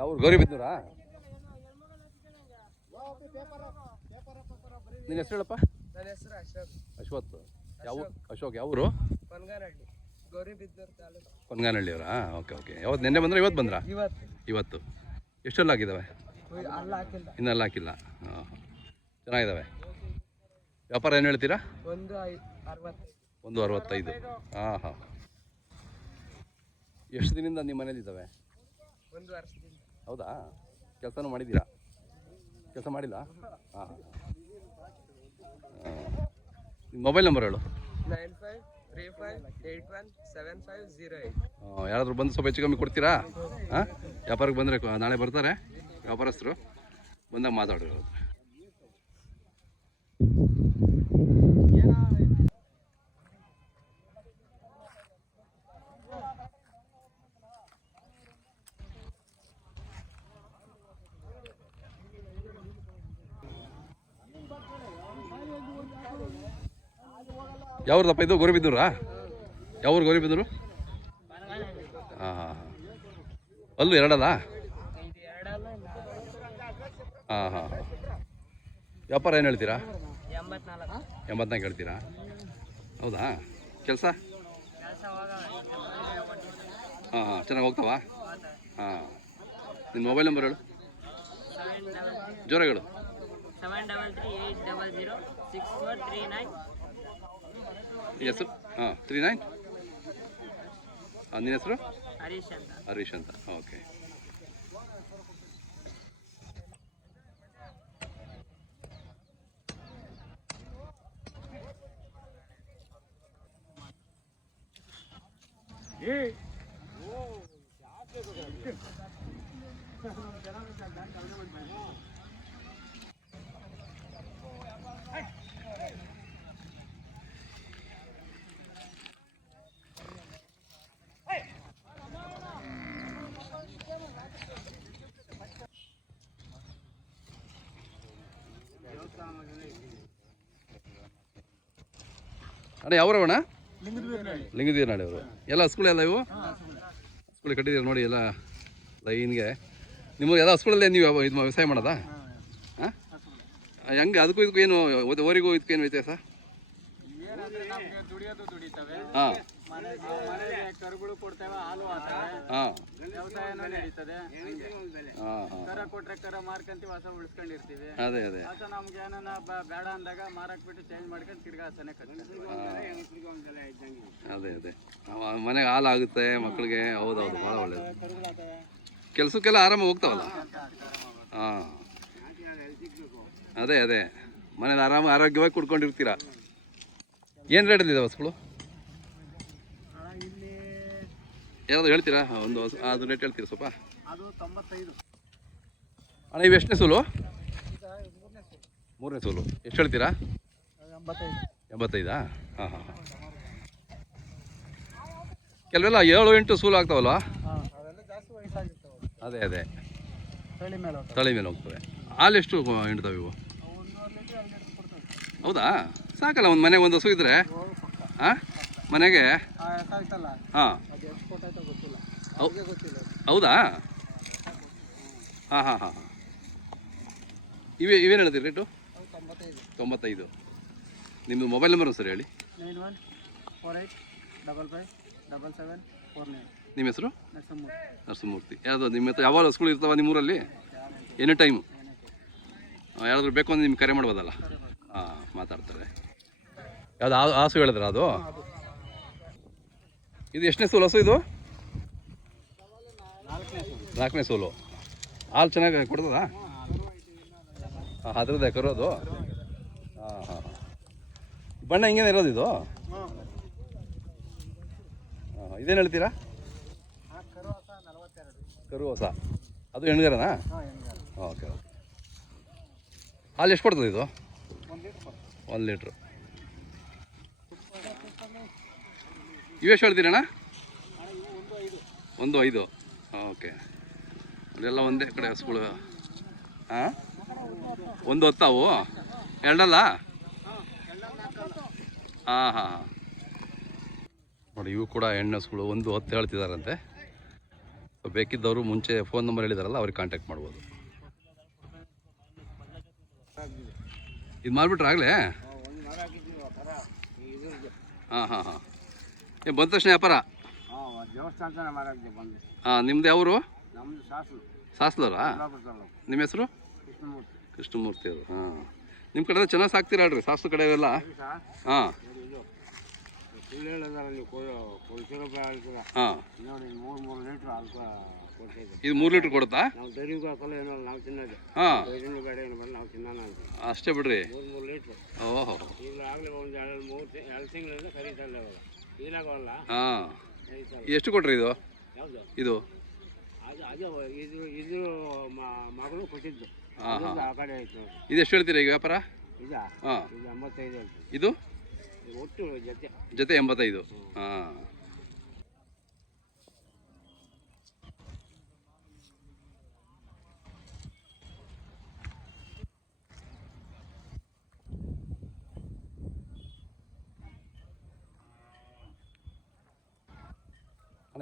ಯಾವ ಗೌರಿಬಿದನೂರಾ? ನಿನ್ನ ಹೆಸರು ಹೇಳಪ್ಪ. ನನ್ನ ಹೆಸರು ಅಶ್ವತ್. ಯಾವ ಅಶೋಕ್? ಯಾವ ಊರು? ಪನ್ಗಾನಹಳ್ಳಿ, ಗೌರಿಬಿದನೂರು ತಾಲೂಕು. ಪನ್ಗಾನಹಳ್ಳಿಯವರಾ? Okay okay. ಯಾವತ್ತು ನಿನ್ನೆ ಬಂದ್ರೆ ಇವತ್ತು ಬಂದ್ರಾ? ಇವತ್ತು. ಎಷ್ಟೆಲ್ಲ ಆಗಿದ್ದಾವೆ? ಇನ್ನೆಲ್ಲ ಹಾಕಿಲ್ಲ. ಹಾಂ, ಚೆನ್ನಾಗಿದ್ದಾವೆ. ವ್ಯಾಪಾರ ಏನು ಹೇಳ್ತೀರಾ? 165. ಹಾಂ ಹಾಂ. ಎಷ್ಟು ದಿನದಿಂದ ನಿಮ್ಮ ಮನೇಲಿದ್ದಾವೆ? 1 ವರ್ಷದಿಂದ. ಹೌದಾ? ಕೆಲಸನೂ ಮಾಡಿದ್ದೀರಾ? ಕೆಲಸ ಮಾಡಿಲ್ಲ? ಹಾಂ. ನಿಮ್ಮ ಮೊಬೈಲ್ ನಂಬರ್ ಹೇಳು. 9535817508. ಯಾರಾದರೂ ಬಂದು ಸ್ವಲ್ಪ ಹೆಚ್ಚು ಕಮ್ಮಿ ಕೊಡ್ತೀರಾ? ಹಾಂ, ವ್ಯಾಪಾರಕ್ಕೆ ಬಂದರೆ ನಾಳೆ ಬರ್ತಾರೆ ವ್ಯಾಪಾರಸ್ಥರು, ಬಂದಾಗ ಮಾತಾಡೋರು. ಯಾವ್ರದಪ್ಪ ಇದು? ಗೌರಿಬಿದನೂರಾ? ಯಾವ್ರು ಗೌರಿಬಿದನೂರು? ಹಾಂ ಹಾಂ ಹಾಂ. ಅಲ್ಲೂ ಎರಡಲ್ಲ? ಹಾಂ ಹಾಂ ಹಾಂ. ವ್ಯಾಪಾರ ಏನು ಹೇಳ್ತೀರಾ? 84 ಹೇಳ್ತೀರಾ? ಹೌದಾ? ಕೆಲಸ? ಹಾಂ ಹಾಂ, ಚೆನ್ನಾಗಿ ಹೋಗ್ತಾವಾ? ಹಾಂ. ನಿಮ್ಮ ಮೊಬೈಲ್ ನಂಬರ್ ಹೇಳು. ಜೋರಾಗಿ ಹೇಳು. 7338006439. ಹೆಸರು? ಹಾಂ, 39. ನಿನ್ನ ಹೆಸರು? ಹರೀಶ್ ಅಂತ. ಓಕೆ. ಅಣ್ಣ ಯಾವ್ರವಣ್ಣ? ಲಿಂಗದೀರ್ನಾಡಿ ಅವರು. ಎಲ್ಲ ಹಸ್ಗಳೆಲ್ಲ ಇವು? ಹಸ್ಗಳು ಕಟ್ಟಿದ್ದೀರ ನೋಡಿ ಎಲ್ಲ ಲೈನ್ಗೆ. ನಿಮ್ಮ ಎಲ್ಲ ಹಸ್ಗಳಲ್ಲೇ ನೀವು ಇದು ವ್ಯವಸಾಯ ಮಾಡೋದಾ? ಹಾಂ, ಹೆಂಗೆ ಅದಕ್ಕೂ ಇದಕ್ಕೂ ಏನು ಓರಿಗೂ ಇದಕ್ಕೂ ಏನು ವ್ಯತ್ಯಾಸ? ಹಾಂ ಕರುಗಳು ಕೊಡ್ತೇವೆ, ಹಾಲು ಹಾಂ ವ್ಯವಸಾಯನೂ ನಡೀತದೆ. ಹಾಂ ಹಾಂ. ಕರ ಕೊಟ್ರೆ ಕರ ಮಾರ್ಕೊಂತೀವಿ, ಹಸ ಉಳಿಸ್ಕೊಂಡಿರ್ತೀವಿ. ಅದೇ ಅದೇ. ಹಸ ನಮ್ಗೆ ಏನಾನ ಬೇಡ ಅಂದಾಗ ಮಾರಕ್ ಬಿಟ್ಟು ಚೇಂಜ್ ಮಾಡ್ಕೊಂಡು ತಿರ್ಗಾ ಹಸನೇ ಕಟ್ತೀವಿ. ಅದೇ ಅದೇ. ಮನೆಗೆ ಹಾಲು ಆಗುತ್ತೆ ಮಕ್ಕಳಿಗೆ. ಹೌದೌದು, ಭಾಳ ಒಳ್ಳೇದು. ಕೆಲಸಕ್ಕೆಲ್ಲ ಆರಾಮಾಗಿ ಹೋಗ್ತಾವಲ್ಲ? ಹಾಂ, ಅದೇ ಅದೇ. ಮನೇಲಿ ಆರೋಗ್ಯವಾಗಿ ಕುಡ್ಕೊಂಡಿರ್ತೀರಾ. ಏನು ರೇಟಲ್ಲಿದೆ ಹಸುಗಳು? ಯಾರಾದ್ರು ಹೇಳ್ತೀರಾ? ಒಂದು ಅದು ರೇಟ್ ಹೇಳ್ತೀರಾ ಸ್ವಲ್ಪ? ಅದು 95. ಅಣ್ಣ ಇವು ಎಷ್ಟನೇ ಸೂಲು? ಮೂರನೇ ಸೂಲು. ಎಷ್ಟು ಹೇಳ್ತೀರಾ? 85. ಹಾಂ ಹಾಂ ಹಾಂ. ಕೆಲವೆಲ್ಲ 7-8 ಸೂಲು ಆಗ್ತಾವಲ್ವಾ? ಅದೇ ಅದೇ, ತಳಿ ಮೇಲೆ ಹೋಗ್ತವೆ. ಹಾಲು ಎಷ್ಟು ಹಿಂಡ್ತಾವೆ ಇವು? ಹೌದಾ? ಸಾಕಲ್ಲ ಒಂದು ಮನೆಗೆ ಒಂದು ಹಸು ಇದ್ರೆ? ಹಾಂ, ಮನೆಗೆ. ಹಾಂ, ಹೌದಾ? ಹಾಂ ಹಾಂ ಹಾಂ. ಇವೇನು ಹೇಳ್ತೀರಿ ರೇಟು? 95. ನಿಮ್ಮದು ಮೊಬೈಲ್ ನಂಬರ್ ಸರಿ ಹೇಳಿ. 9148557749. ನಿಮ್ಮ ಹೆಸರು? ನರಸಿಂಹಮೂರ್ತಿ. ಯಾವುದು ನಿಮ್ಮ ಹತ್ರ ಯಾವಾಗ ಹಸುಗಳು ಇರ್ತಾವ ನಿಮ್ಮೂರಲ್ಲಿ? Any time? ಯಾರಾದರೂ ಬೇಕು ಅಂದರೆ ನಿಮ್ಗೆ ಕರೆ ಮಾಡ್ಬೋದಲ್ಲ? ಹಾಂ, ಮಾತಾಡ್ತಾರೆ. ಯಾವುದು ಹಸು ಹೇಳಿದ್ರ ಅದು? ಇದು ಎಷ್ಟನೇ ಸೂಲು ಹಸು ಇದು? 4ನೇ ಸೂಲು. ಹಾಲು ಚೆನ್ನಾಗಿ ಕೊಡ್ತದಾ? ಹಾಂ, ಅದ್ರದ್ದೇ ಕರೋದು? ಹಾಂ ಹಾಂ. ಬಣ್ಣ ಹಿಂಗೇನೆ ಇರೋದು ಇದು? ಹಾಂ, ಇದೇನು ಹೇಳ್ತೀರಾ? ಕರು ಹೊಸ. ಅದು ಹೆಣ್ಗರನಾ? Okay okay. ಹಾಲು ಎಷ್ಟು ಕೊಡ್ತದೆ ಇದು? 1 ಲೀಟ್ರು. ಇವೆಷ್ಟು ಹೇಳ್ತೀರಣ್ಣ? 1.5. ಓಕೆ. ಅದೆಲ್ಲ ಒಂದೇ ಕಡೆ ಹಸುಗಳು. ಹಾಂ, 1.10 ಅವು? ಎರಡಲ್ಲ? ಹಾಂ ಹಾಂ ಹಾಂ. ನೋಡಿ, ಇವು ಕೂಡ ಹೆಣ್ಣು ಹಸುಗಳು. 1.10 ಹೇಳ್ತಿದ್ದಾರಂತೆ. ಬೇಕಿದ್ದವರು ಮುಂಚೆ ಫೋನ್ ನಂಬರ್ ಹೇಳಿದಾರಲ್ಲ ಅವ್ರಿಗೆ ಕಾಂಟ್ಯಾಕ್ಟ್ ಮಾಡ್ಬೋದು. ಇದು ಮಾಡಿಬಿಟ್ರೆ ಆಗಲೇ? ಹಾಂ ಹಾಂ ಹಾಂ. ಏನು ಬಂದ ತಕ್ಷಣ ವ್ಯಾಪಾರ? ಹಾಂ, ನಿಮ್ದು ಯಾವರು? ಸಾಸ್ಲರಾ? ನಿಮ್ಮ ಹೆಸರು? ಕೃಷ್ಣಮೂರ್ತಿ ಅವರು. ಹಾಂ, ನಿಮ್ಮ ಕಡೆ ಚೆನ್ನಾಗಿ ಸಾಕ್ತೀರಾ ಹೇಳ್ರಿ ಸಾಸ್ಲು ಕಡೆ ಎಲ್ಲ? ಹಾಂ ಹಾಂ. ಇದು 3 ಲೀಟ್ರ್ ಕೊಡುತ್ತಾ? ಹಾಂ, ಅಷ್ಟೇ ಬಿಡ್ರಿ. ಓಹೋ ಹಾಂ. ಎಷ್ಟು ಕೊಟ್ರಿ ಇದು? ಇದು ಮಗಳು ಕೊಟ್ಟಿದ್ದು. ಹಾಂ ಹಾಂ. ಇದು ಎಷ್ಟು ಹೇಳ್ತೀರಾ ಈಗ ವ್ಯಾಪಾರ? ಹಾಂ, ಇದು ಒಟ್ಟು ಜೊತೆ 85. ಹಾಂ.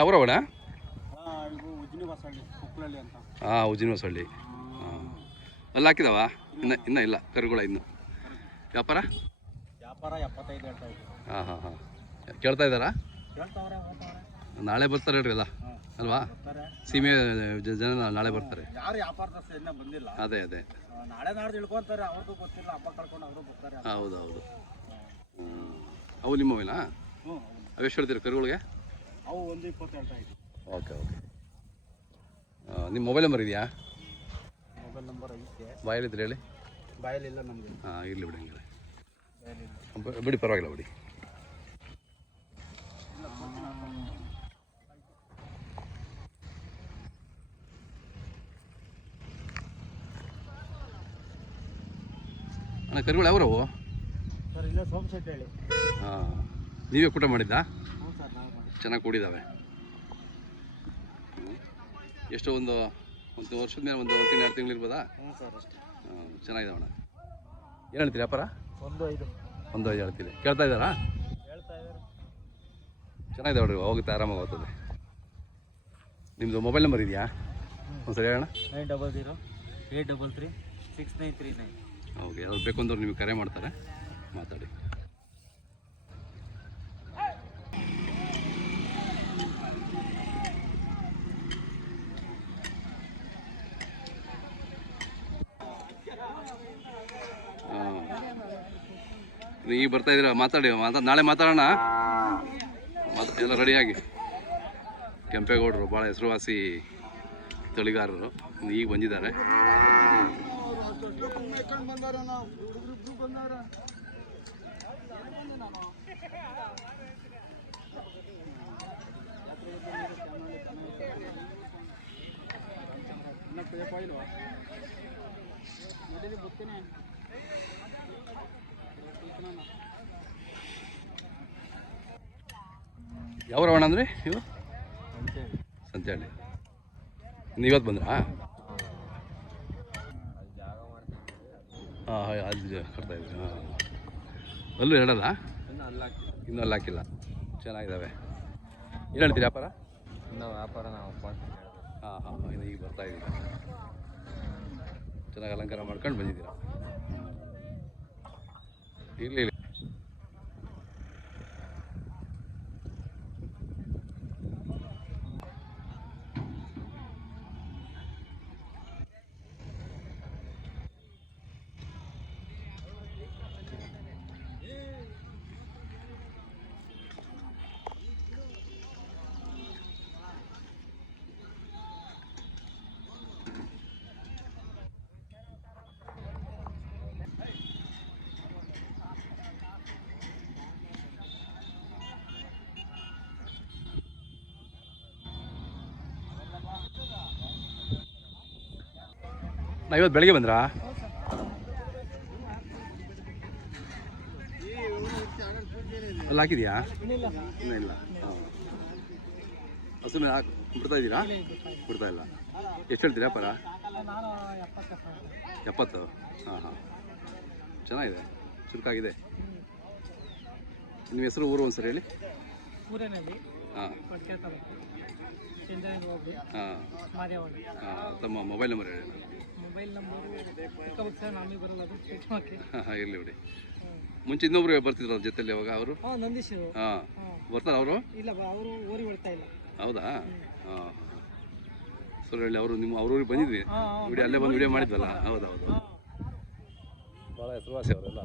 ಯಾವ್ರವಣ? ಹಾಂ, ಉಜಿನ ಹೊಸಳ್ಳಿ. ಹಾಂ, ಅಲ್ಲಿ ಹಾಕಿದಾವ? ಇನ್ನೂ ಇಲ್ಲ ಕರುಗಳ ಇನ್ನು. ವ್ಯಾಪಾರ 75 ಹೇಳ್ತಾ ಇದ್ದೀವಿ. ಹಾಂ ಹಾಂ ಹಾಂ. ಕೇಳ್ತಾ ಇದ್ದಾರಾ? ನಾಳೆ ಬರ್ತಾರೆ ಹೇಳ್ರಿ ಎಲ್ಲ ಅಲ್ವಾ? ಸೀಮೆ ಜನ ನಾಳೆ ಬರ್ತಾರೆ. ಯಾರು ವ್ಯಾಪಾರದಷ್ಟು ಇನ್ನೂ ಬಂದಿಲ್ಲ. ಅದೇ ಅದೇ ನಾಳೆ ನಾಡ್ದು ಇಳ್ಕೊಂತಾರೆ, ಅವ್ರಿಗೂ ಗೊತ್ತಿಲ್ಲ, ಹಬ್ಬ ಕಳ್ಕೊಂಡು ಅವರು ಬರ್ತಾರೆ. ಹೌದು ಹೌದು. ಅವು ನಿಮ್ಮವೇನಾ? ಅವು ಎಷ್ಟು ಹೇಳ್ತೀರಿ ಕರುಗಳಿಗೆ? ಅವು 120 ಹೇಳ್ತಾ ಇದ್ದೀವಿ. Okay okay. ನಿಮ್ಮ ಮೊಬೈಲ್ ನಂಬರ್ ಇದೆಯಾ? ಮೊಬೈಲ್ ನಂಬರ್ ಐತೆ. ಬಾಯಲ್ಲಿದ್ರೆ ಹೇಳಿ. ಬಾಯಲ್ಲಿಲ್ಲ ನಮಗೆ. ಹಾಂ, ಇರಲಿ ಬಿಡಿ ಹಂಗಿಲ್ಲ ಬಿಡಿ, ಪರವಾಗಿಲ್ಲ ಬಿಡಿ. ಅಣ್ಣ ಕರುಗಳು ಯಾವ್ರವು? ಸರ್ ಇಲ್ಲ ಸೋಮಶೆಟ್ಟಿ ಹೇಳಿ. ಹಾಂ, ನೀವೇ ಕೂಟ ಮಾಡಿದ್ದಾ? ಹ್ಞೂ ಸರ್, ನಾವು ಮಾಡಿ. ಚೆನ್ನಾಗಿ ಕೂಡಿದ್ದಾವೆ. ಎಷ್ಟು ಒಂದು ವರ್ಷದ ಮೇಲೆ ಒಂದು 1 ತಿಂಗಳು 2 ತಿಂಗಳು ಇರ್ಬೋದಾ? ಹ್ಞೂ ಸರ್ ಅಷ್ಟೇ. ಹಾಂ, ಚೆನ್ನಾಗಿದ್ದಾವಣ್ಣ. ಏನು ಹೇಳ್ತೀರಿ ವ್ಯಾಪಾರ? 1.5 ಹೇಳ್ತೀರಿ. ಕೇಳ್ತಾ ಇದ್ದಾರಾ? ಹೇಳ್ತಾ ಇದ್ದಾರೆ. ಚೆನ್ನಾಗಿದೆ ನೋಡ್ರಿ, ಹೋಗುತ್ತೆ ಆರಾಮಾಗಿ ಹೋಗ್ತದೆ. ನಿಮ್ಮದು ಮೊಬೈಲ್ ನಂಬರ್ ಇದೆಯಾ? ಒಂದು ಸರಿ ಹೇಳೋಣ. 900 833 6939. ಓಕೆ, ಯಾವ್ದು ಬೇಕು ಅಂದವ್ರು ನಿಮಗೆ ಕರೆ ಮಾಡ್ತಾರೆ, ಮಾತಾಡಿ. ಈಗ ಬರ್ತಾ ಇದ್ದೀರಾ? ಮಾತಾಡಿ, ನಾಳೆ ಮಾತಾಡೋಣ. ಎಲ್ಲ ರೆಡಿಯಾಗಿ. ಕೆಂಪೇಗೌಡರು ಭಾಳ ಹೆಸರುವಾಸಿ ತಳಿಗಾರರು ಈಗ ಬಂದಿದ್ದಾರೆ. ಯಾವ ರವಣ ಅಂದರೆ ನೀವು? ಸಂತೆಹಳ್ಳಿ. ನೀವತ್ತು ಬಂದ್ರಾ? ಹಾಂ, ಅಲ್ಲಿ ಕಟ್ತಾ ಇದ್ರಿ. ಹಾಂ, ಅಲ್ಲೂ ಹೇಳಲ್ಲ? ಇನ್ನೂ ಅಲ್ಲಿ ಹಾಕಿಲ್ಲ. ಚೆನ್ನಾಗಿದ್ದಾವೆ. ಏನು ಹೇಳ್ತೀರಿ ವ್ಯಾಪಾರ? ಇನ್ನೂ ವ್ಯಾಪಾರ ನಾವು ಹಾಂ ಹಾಂ, ಇನ್ನು ಈಗ ಬರ್ತಾ ಇದ್ದೀರಾ? ಚೆನ್ನಾಗಿ ಅಲಂಕಾರ ಮಾಡ್ಕೊಂಡು ಬಂದಿದ್ದೀರಾ? ಇರಲಿ. ಇವತ್ತು ಬೆಳಗ್ಗೆ ಬಂದ್ರಾ? ಅಲ್ಲಿ ಹಾಕಿದೆಯಾ? ಇನ್ನೂ ಇಲ್ಲ. ಹಾಂ, ಹಸುನ ಬಿಡ್ತಾ ಇದ್ದೀರಾ? ಬಿಡ್ತಾ ಇಲ್ಲ. ಎಷ್ಟು ಹೇಳ್ತೀರಾ ವ್ಯಾಪಾರ? 70. ಹಾಂ ಹಾಂ, ಚೆನ್ನಾಗಿದೆ, ಚುರುಕಾಗಿದೆ. ನಿಮ್ಮ ಹೆಸರು, ಊರು ಒಂದು ಸರಿ ಹೇಳಿ. ಊರಿನಲ್ಲಿ ಹಾಂ, ಚಂದ್ರನ್ ಹೋಗ್ಲಿ ಹಾಂ ಮಾದೇವಳ್ಳಿ. ತಮ್ಮ ಮೊಬೈಲ್ ನಂಬರ್ ಹೇಳಿ. ಮೊಬೈಲ್ ನಂಬರು ಚಿಕ್ಕಬಕ್ಕೆ ಸರ್ ನಮಗೆ ಬರಲ್ಲ ಅದು ಸ್ವಿಚ್ ಹಾಕಿ. ಹಾಂ ಇರಲಿ ಬಿಡಿ. ಮುಂಚೆ ಇನ್ನೊಬ್ರು ಬರ್ತಿದ್ರು ಅವ್ರ ಜೊತೆಲಿ ಅವಾಗ ಅವರು. ಹಾಂ ನಂದೀಶರು. ಹಾಂ ಬರ್ತಾರೆ ಅವರು. ಇಲ್ಲ ಅವರು ಊರಿಗೆ ಬರ್ತಾ ಇಲ್ಲ. ಹೌದಾ? ಹಾಂ ಸುರಳ್ಳಿ ಅವರು ನಿಮ್ಮ ಅವ್ರೂರಿಗೆ ಬಂದಿದ್ವಿ ವಿಡಿಯೋ ಅಲ್ಲೇ ಬಂದು ವಿಡಿಯೋ ಮಾಡಿದ್ವಲ್ಲ. ಹೌದೌದು ಭಾಳ ಹೆಸರುವಾಸಿ ಅವರೆಲ್ಲ.